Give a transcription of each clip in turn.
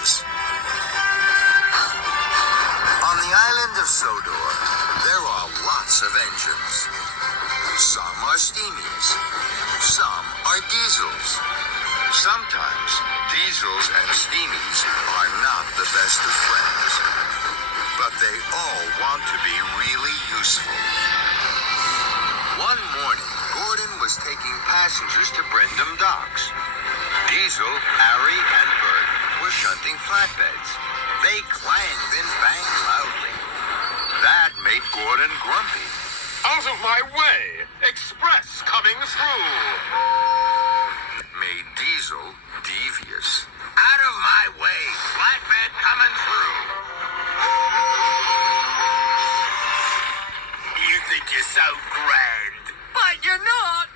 cars. On the island of Sodor, there are lots of engines. Some are steamies, some are diesels. Sometimes diesels and steamies are not the best of friends, but they all want to be really useful. One morning, Gordon was taking passengers to Brendam Docks. Diesel, Harry, and Bert were shunting flatbeds. They clanged and banged loudly. That made Gordon grumpy. Out of my way! Express coming through! Made Diesel devious. Out of my way! Flatbed coming through! You think you're so grand? But you're not!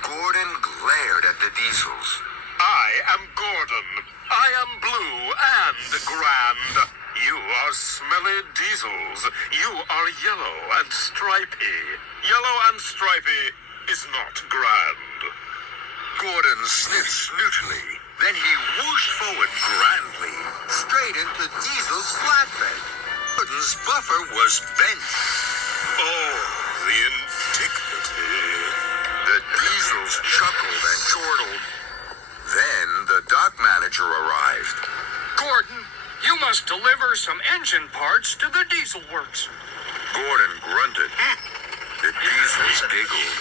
Gordon glared at the Diesels. I am Gordon. I am blue and grand. You are smelly diesels. You are yellow and stripy. Yellow and stripy is not grand. Gordon sniffed snootily. Then he whooshed forward grandly, straight into Diesel's flatbed. Gordon's buffer was bent. Oh, the indignity. The Diesels chuckled and chortled. Then the dock manager arrived. Gordon, you must deliver some engine parts to the diesel works. Gordon grunted. The Diesels giggled.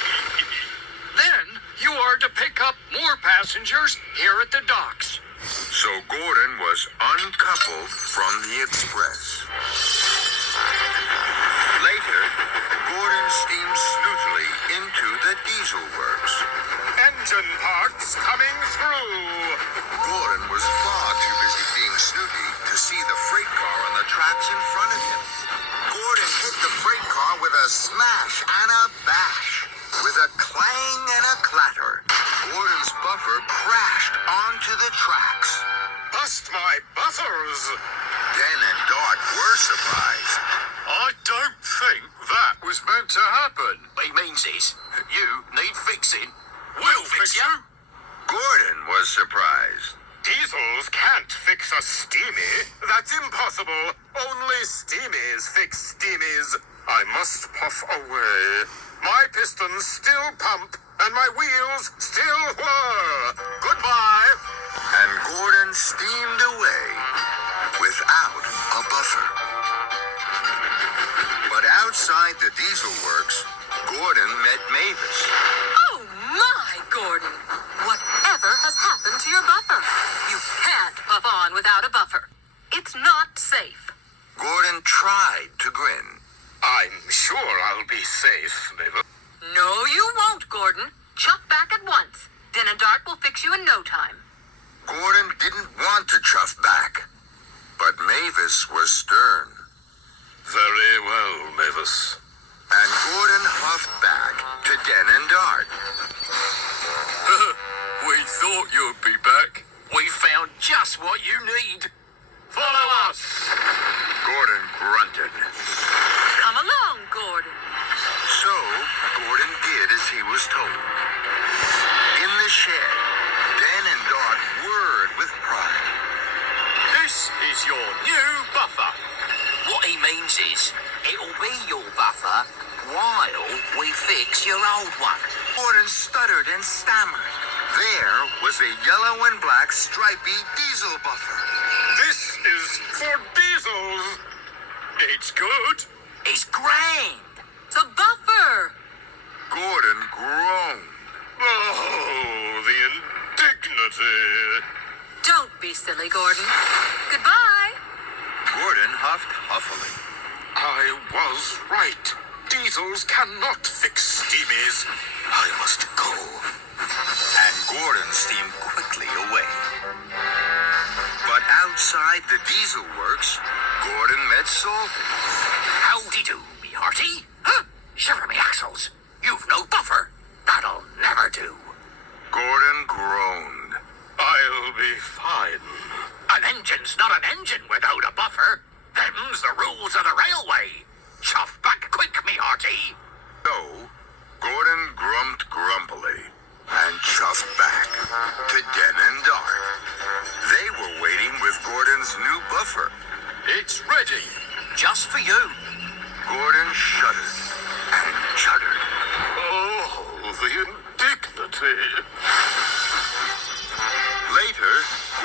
Then you are to pick up more passengers here at the docks. So Gordon was uncoupled from the express. Later, Gordon steamed snootily into the diesel works. Engine parts coming through. Gordon was far too busy being snooty to see the freight car on the tracks in front of him. Gordon hit the freight car with a smash and a bash. With a clang and a clatter, Gordon's buffer crashed onto the tracks. Bust my buffers. Den and Dart were surprised. I don't think that was meant to happen. What he means is, you need fixing. We'll fix you. Gordon was surprised. Diesels can't fix a steamy. That's impossible. Only steamies fix steamies. I must puff away. My pistons still pump, and my wheels still whir. Goodbye. And Gordon steamed away without a buffer. But outside the diesel works, Gordon met Mavis. Oh my, Gordon! Whatever has happened to your buffer? You can't puff on without a buffer. It's not safe. Gordon tried to grin. I'm sure I'll be safe, Mavis. No, you won't, Gordon. Chuff back at once. Den and Dart will fix you in no time. Gordon didn't want to chuff back, but Mavis was stern. Very well, Mavis. And Gordon huffed back to Den and Dart. We thought you'd be back. We found just what you need. Follow us. Gordon grunted. Come along, Gordon. So, Gordon did as he was told. In the shed, Den and Dart whirred with pride. This is your new buffer. What he means is, it'll be your buffer while we fix your old one. Gordon stuttered and stammered. There was a yellow and black stripy diesel buffer. This is for diesels. It's good. It's grand. It's a buffer. Gordon groaned. Oh, the indignity. Don't be silly, Gordon. Goodbye. Gordon huffed huffily. I was right. Diesels cannot fix steamies. I must go. And Gordon steamed quickly away. But outside the diesel works, Gordon met Salty. Howdy do, me hearty. Huh? Shiver me axles. You've no buffer. That'll never do. Gordon groaned. I'll be fine. An engine's not an engine without a buffer. Them's the rules of the railway. Chuff back quick, me hearty. So, Gordon grumped grumpily and chuffed back to Den and Dart. They were waiting with Gordon's buffer. It's ready. Just for you. Gordon shuddered and shuddered. Oh, the indignity. Later,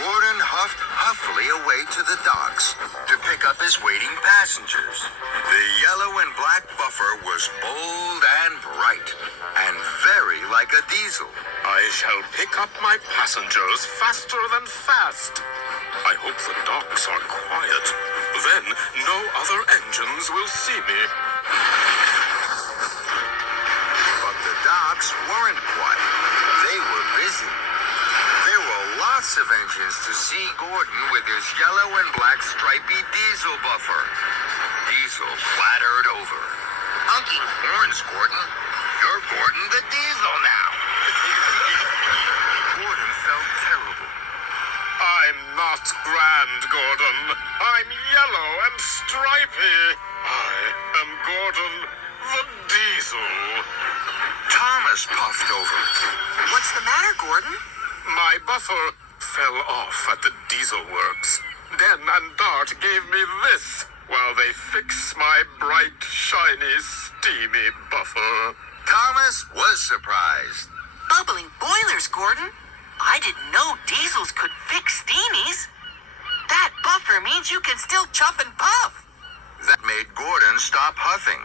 Gordon huffed huffily away to the docks to pick up his waiting passengers. The yellow and black buffer was bold and bright, and very like a diesel. I shall pick up my passengers faster than fast. I hope the docks are quiet. Then no other engines will see me. But the docks weren't quiet. They were busy. There were lots of engines to see Gordon with his yellow and black stripy diesel buffer. Diesel clattered over. Honking horns, Gordon. You're Gordon the Diesel now. Gordon felt terrible. I'm not Grand Gordon. I'm yellow and stripy. I am Gordon the Diesel. Thomas puffed over. What's the matter, Gordon? My buffer fell off at the diesel works. Den and Dart gave me this while they fix my bright, shiny, steamy buffer. Thomas was surprised. Bubbling boilers, Gordon. I didn't know diesels could fix steamies. That buffer means you can still chuff and puff. That made Gordon stop huffing.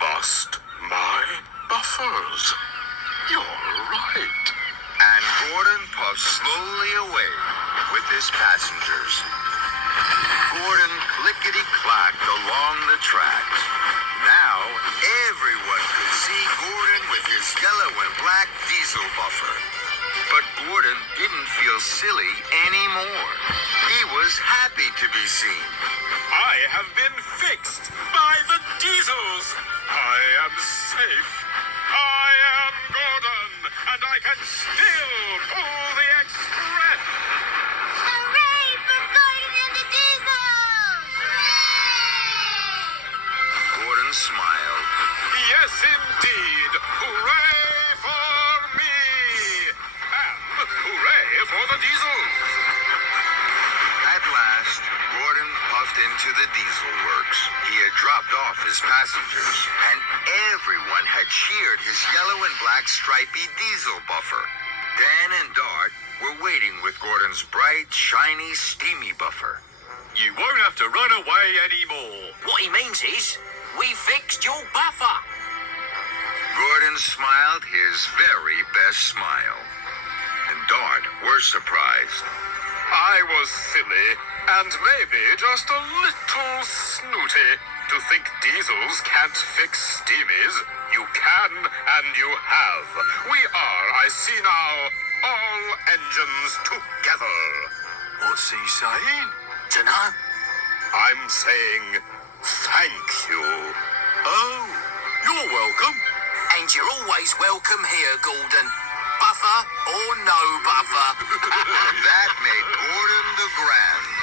Bust my buffers. You're right. And Gordon puffed slowly away with his passengers. Gordon clickety-clacked along the tracks. Now everyone could see Gordon with his yellow and black diesel buffer. But Gordon didn't feel silly anymore. He was happy to be seen. I have been fixed by the diesels. I am safe. I am Gordon, and I can still pull the express. Hooray for Gordon and the Diesels! Gordon smiled. Yes, indeed. Hooray for me. And hooray for the diesels. At last, Gordon puffed into the diesel works. He had dropped off his passengers, and everyone had cheered his yellow and black stripy diesel buffer. Dan and Dart were waiting with Gordon's bright, shiny, steamy buffer. You won't have to run away anymore. What he means is, we fixed your buffer. Gordon smiled his very best smile. And Dart were surprised. I was silly, and maybe just a little snooty, to think diesels can't fix steamies. You can, and you have. We are, I see now, all engines together. What's he saying? Dunno. I'm saying thank you. Oh, you're welcome. And you're always welcome here, Gordon. Buffer or no buffer. That made Gordon the Grand